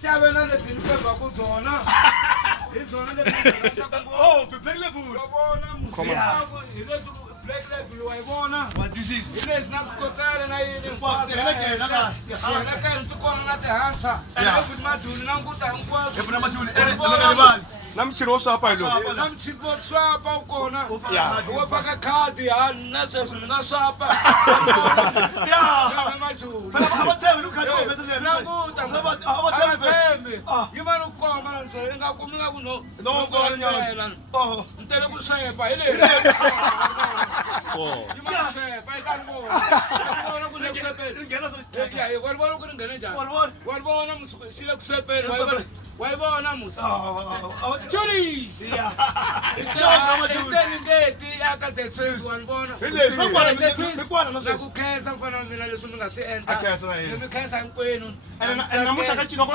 Siavena le tinfeva ku zona. Hi zona le Oh, black level. Come on. Black level wa yivona. What this is? Hi leswi na switotela na yini hinkwaswo. Eka ti kona na tihansa. Eka majuli na nguta hinkwaswo. Eka majuli na mchiro swapa lo. Na mchiro swapa ukona. Wo faka khadi na sweswi na swapa. Ya. Majuli. Abathembi ukhadi bese Na nguta. Abathembi. Yimani ukoma nje ingakumi ngakuno. No ngona. Oh. Ntele kushepa ile. Oh. Yimani shepa ikango. Ngona kunekusepela. Ngena so. Ya, walibona kuningene njani? Walibona musile kusepela. Wayibona musa. Juli. Yeah. Ngeti yakadetsi walibona. Nakukhensa mfana mina leswi mi nga swi endla. Akhensa yini? Mi khensa hinkwenu. Namuhla ka chino